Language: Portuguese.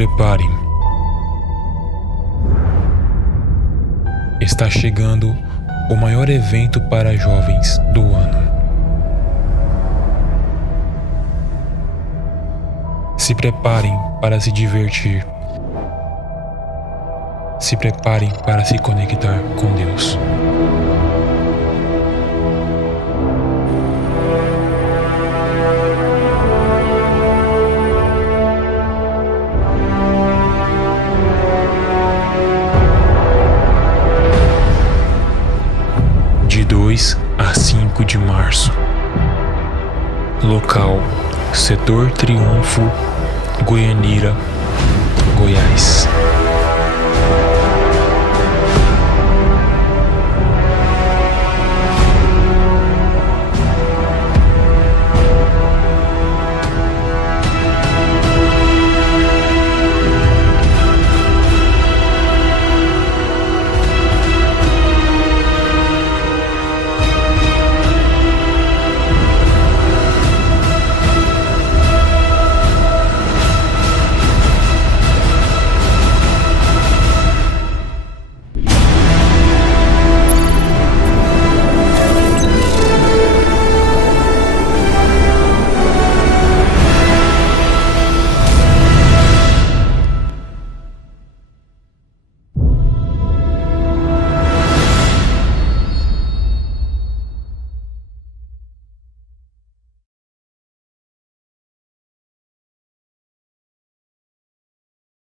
preparem. Está chegando o maior evento para jovens do ano. Se preparem para se divertir. Se preparem para se conectar com Deus. De 2 a 5 de março. Local: Setor Triunfo, Goianira, Goiás.